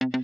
Ninth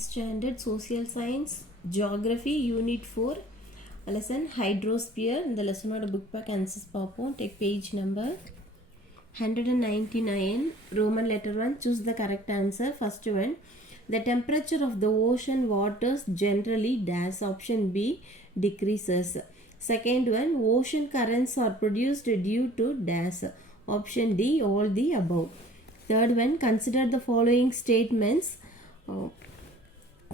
standard social science geography unit 4 lesson hydrosphere. இந்த லெசனோட book back answers பார்ப்போம். Take page number 199. Roman letter 1. Choose the correct answer. First one, the temperature of the ocean waters generally dash. Option B, decreases. Second one, ocean currents are produced due to dash. Option D, all the above. Third one, consider the following statements.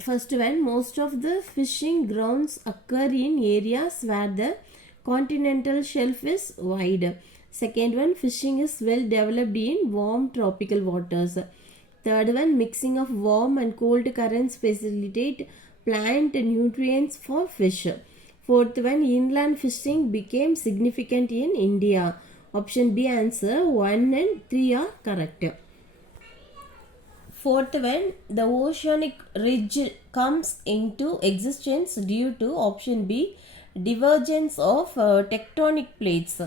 First one, most of the fishing grounds occur in areas where the continental shelf is wide. Second one, fishing is well developed in warm tropical waters. Third one, mixing of warm and cold currents facilitate plant nutrients for fish. Fourth one, inland fishing became significant in India. Option B answer 1 and 3 are correct. Fourth one, the oceanic ridge comes into existence due to option B, divergence of tectonic plates.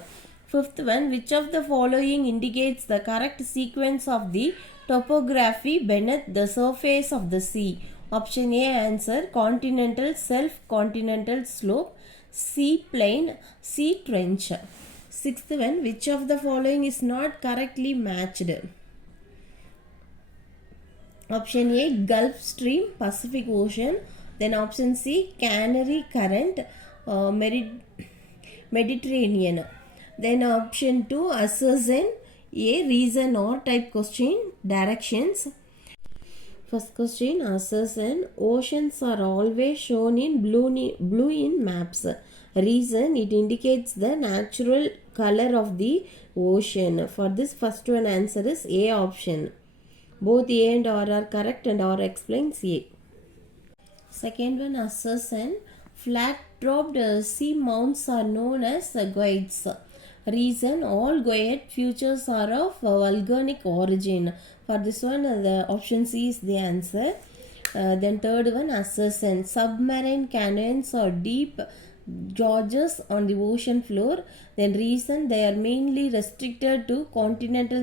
Fifth one, which of the following indicates the correct sequence of the topography beneath the surface of the sea? Option A answer, continental shelf, continental slope, sea plain, sea trench. Sixth one, which of the following is not correctly matched? Option A, Gulf Stream, Pacific Ocean. Then option C, Canary Current, Mediterranean. Then option 2, ascertain A, reason or type question, directions. First question, ascertain oceans are always shown in blue in maps. Reason, it indicates the natural color of the ocean. For this first one answer is A option. Both A and R are correct and R explains A. Second one, assertion. Flat-topped sea mounts are known as guides. Reason, all guide features are of volcanic origin. For this one, the option C is the answer. Then third one, assertion. Submarine canyons are deep gorges on the ocean floor. Then reason, they are mainly restricted to continental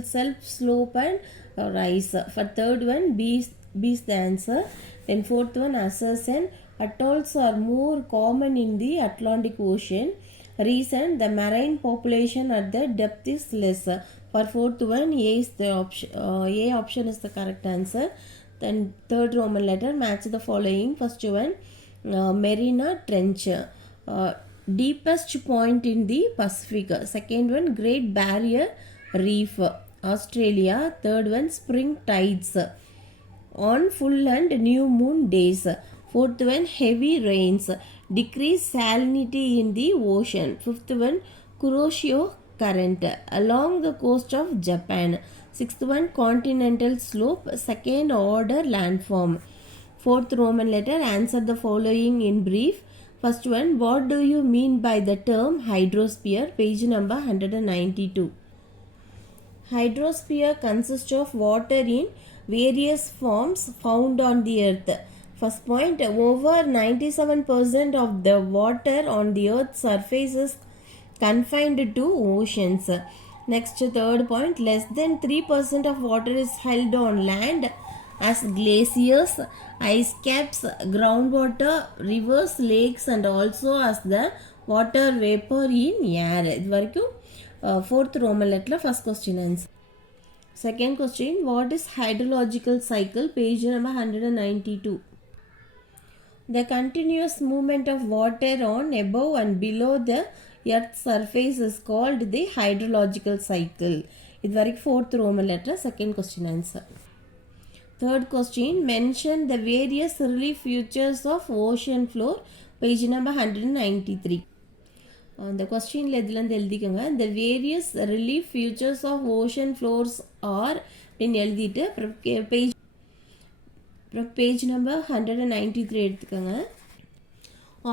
slope and rise. For third one, B is the answer. Then fourth one, assertion. Atolls are more common in the Atlantic Ocean. Reason, the marine population at the depth is less. For fourth one, A is the option. A option is the correct answer. Then third Roman letter, match the following. First one, Mariana Trench. Deepest point in the Pacific. Second one, Great Barrier Reef, Australia. Third one, spring tides on full and new moon days. Fourth one, heavy rains decrease salinity in the ocean. Fifth one, Kuroshio current along the coast of Japan. Sixth one, continental slope, second order landform. Fourth Roman letter, answer the following in brief. First one, what do you mean by the term hydrosphere? Page number 192. Hydrosphere consists of water in various forms found on the earth. First point, over 97% of the water on the earth's surface is confined to oceans. Next, third point, less than 3% of water is held on land as glaciers, ice caps, groundwater, rivers, lakes, and also as the water vapor in air. இது வரைக்கும் fourth Roman letter first question answer. Second question, what is hydrological cycle? Page number 192. The continuous movement of water on, above and below the earth's surface is called the hydrological cycle. இது வரைக்கும் fourth Roman letter second question answer. Third question, mention the various relief features of ocean floor. Page number 193. The question எதுலேருந்து எழுதிக்கோங்க. The various relief features of ocean floors are அப்படின்னு எழுதிட்டு page number 193 எடுத்துக்கோங்க.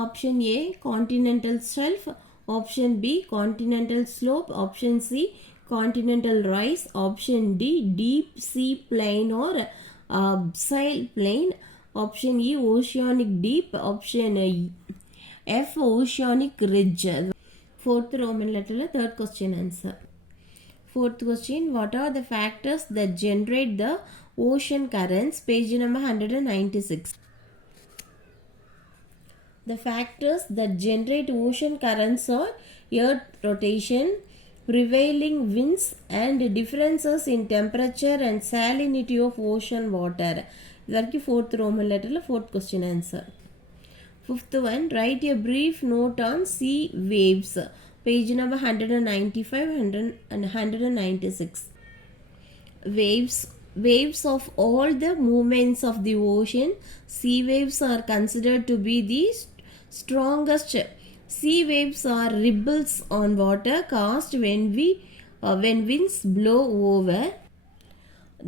Option A, continental shelf. Option B, continental slope. Option C, continental rise. Option D, deep sea plain or abyssal plain. Option E, oceanic deep. Option F, oceanic ridge. fourth Roman letter, third question answer. Fourth question, what are the factors that generate the ocean currents? Page number 196. The factors that generate ocean currents are earth rotation, prevailing winds, and differences in temperature and salinity of ocean water. This is fourth Roman letter, fourth question answer. Fifth one, write a brief note on sea waves. Page number 195 and 196. Waves of all the movements of the ocean, sea waves are considered to be the strongest. Sea waves are ripples on water caused when winds blow over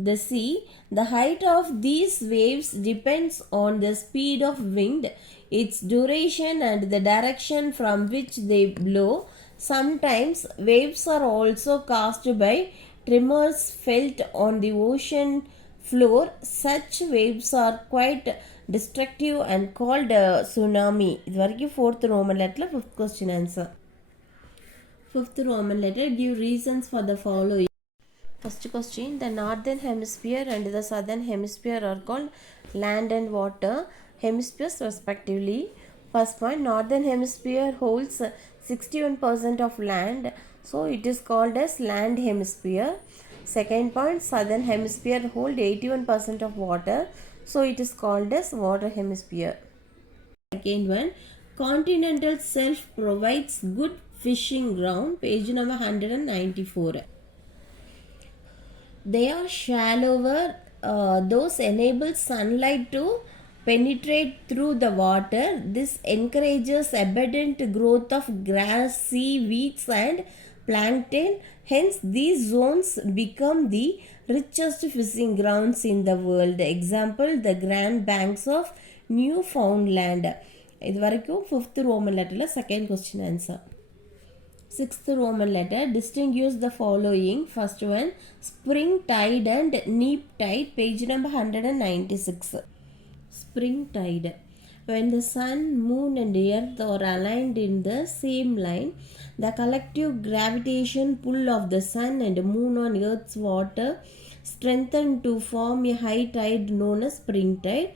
the sea. The height of these waves depends on the speed of wind, its duration, and the direction from which they blow. Sometimes waves are also caused by tremors felt on the ocean floor. Such waves are quite destructive and called tsunami. This is fourth Roman letter, fifth question answer. Fifth Roman letter, give reasons for the following. First question, the northern hemisphere and the southern hemisphere are called land and water hemispheres respectively. First point, northern hemisphere holds 61% of land, so it is called as land hemisphere. Second point, southern hemisphere hold 81% of water, so it is called as water hemisphere. Second one, continental shelf provides good fishing ground. Page number 194. They are shallower, those enable sunlight to penetrate through the water. This encourages abundant growth of grass, seaweeds, and plankton. Hence, these zones become the richest fishing grounds in the world. Example, the Grand Banks of Newfoundland. இது வரைக்கும் fifth Roman letter second question answer. Sixth Roman letter, distinguish the following. First one, spring tide and neap tide. Page number 196. Spring tide. When the sun, moon, and earth are aligned in the same line, the collective gravitation pull of the sun and moon on earth's water strengthen to form a high tide known as spring tide.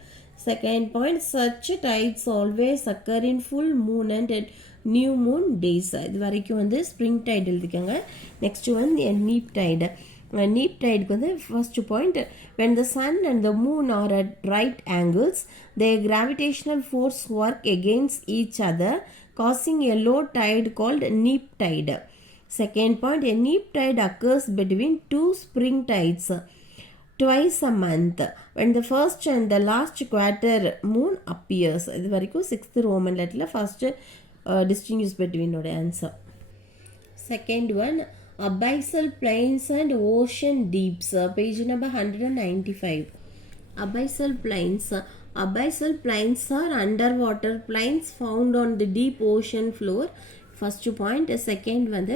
Second point, such tides always occur in full moon and new Moon days. இது வரைக்கும் வந்து spring tight எழுதிக்கோங்க. Next வந்து நீப் Tide. Neap டைடுக்கு வந்து first point, when the sun and the moon are at right angles their gravitational force work against each other, causing a low tide called neap tide. Second point, a neap tide occurs between two spring tides twice a month when the first and the last quarter moon appears. இது வரைக்கும் sixth Roman லெட்டரில் first distinguish between the answer. Second one, abyssal plains and ocean deeps. Page number 195. Abyssal plains. Abyssal plains are underwater plains found on the deep ocean floor. First point. Second one,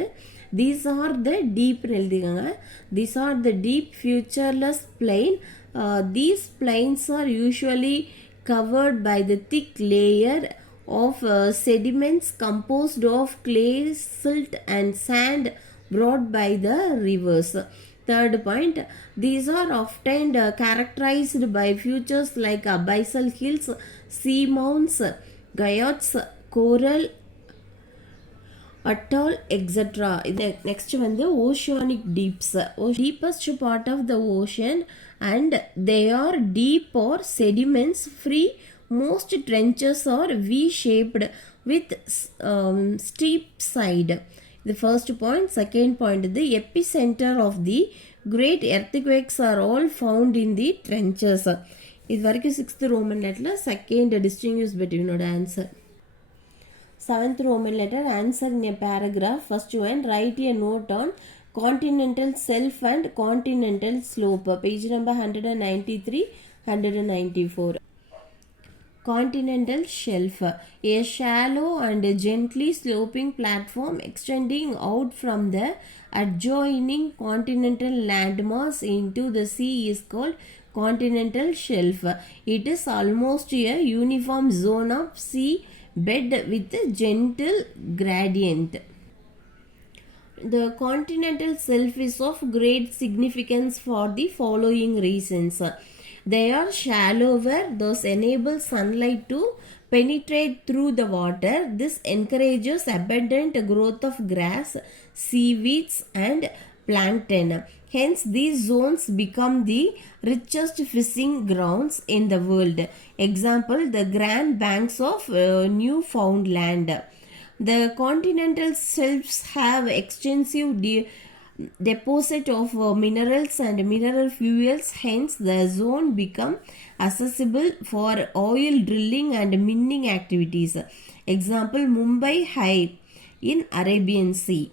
these are the deep. These are the deep featureless plain. These plains are usually covered by the thick layer of sediments composed of clay, silt, and sand brought by the rivers. Third point, these are often characterized by features like abyssal hills, seamounts, guyats, coral, atoll, etc. Next one, the oceanic deeps. Deepest part of the ocean, and they are deep or sediments free. Most trenches are V-shaped with steep side. The first point. Second point, the epicenter of the great earthquakes are all found in the trenches. இது வரைக்கும் sixth Roman லெட்டரில் second distinguish between the answer. Seventh Roman letter, answer in a paragraph. First one, write a note on continental shelf and continental slope. Page number 193, 194. Continental shelf, a shallow and gently sloping platform extending out from the adjoining continental landmass into the sea is called continental shelf. It is almost a uniform zone of sea bed with a gentle gradient. The continental shelf is of great significance for the following reasons. They are shallower, thus enable sunlight to penetrate through the water. This encourages abundant growth of grass, seaweeds and plankton. Hence, these zones become the richest fishing grounds in the world. Example, the Grand Banks of Newfoundland. The continental shelves have extensive deposit of minerals and mineral fuels, hence the zone become accessible for oil drilling and mining activities. Example, Mumbai High in Arabian Sea.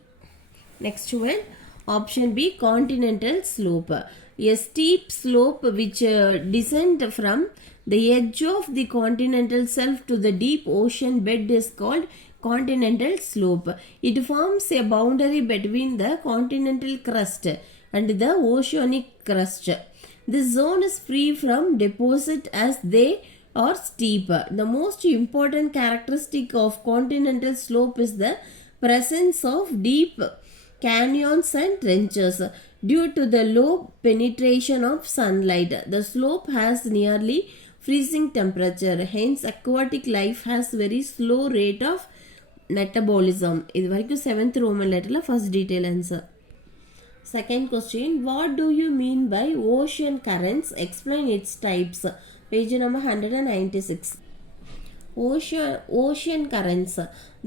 Next one, option B, continental slope. A steep slope which descend from the edge of the continental shelf to the deep ocean bed is called continental slope. It forms a boundary between the continental crust and the oceanic crust. This zone is free from deposit as they are steep. The most important characteristic of continental slope is the presence of deep canyons and trenches. Due to the low penetration of sunlight, the slope has nearly freezing temperature. Hence, aquatic life has very slow rate of metabolism. இது வரைக்கும் 7th Roman letterல first detail answer. Second question, what do you mean by ocean currents? Explain its types. Page number 196. Ocean currents.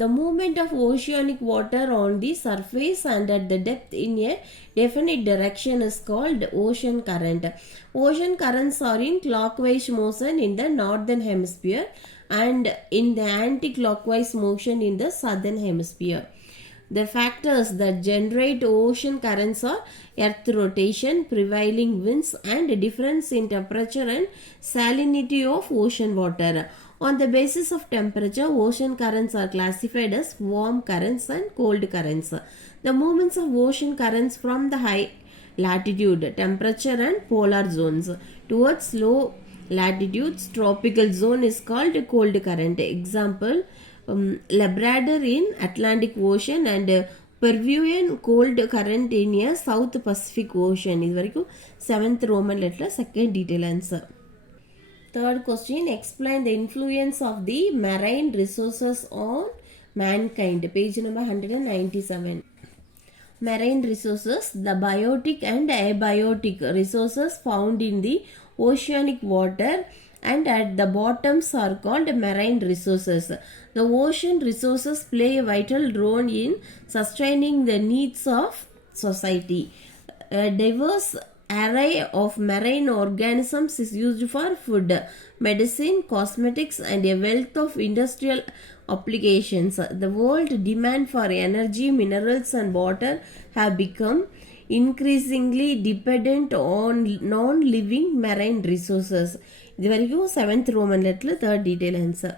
The movement of oceanic water on the surface and at the depth in a definite direction is called ocean current. Ocean currents are in clockwise motion in the northern hemisphere and in the anti-clockwise motion in the southern hemisphere. The factors that generate ocean currents are earth rotation, prevailing winds and difference in temperature and salinity of ocean water. On the basis of temperature, ocean currents are classified as warm currents and cold currents. The movements of ocean currents from the high latitude, temperature and polar zones towards low latitudes, tropical zone is called cold current. Example, Labrador in Atlantic Ocean and Peruvian cold current in a South Pacific Ocean. இது வரைக்கும் 7th Roman letter second detail answer. Third question, explain the influence of the marine resources on mankind. Page number 197. Marine resources, the biotic and abiotic resources found in the oceanic water and at the bottoms are called marine resources. The ocean resources play a vital role in sustaining the needs of society. A diverse array of marine organisms is used for food, medicine, cosmetics and a wealth of industrial applications. The world demand for energy, minerals and water have become increasingly dependent on non-living marine resources. இது வரைக்கும் 7th Roman letter third detail answer.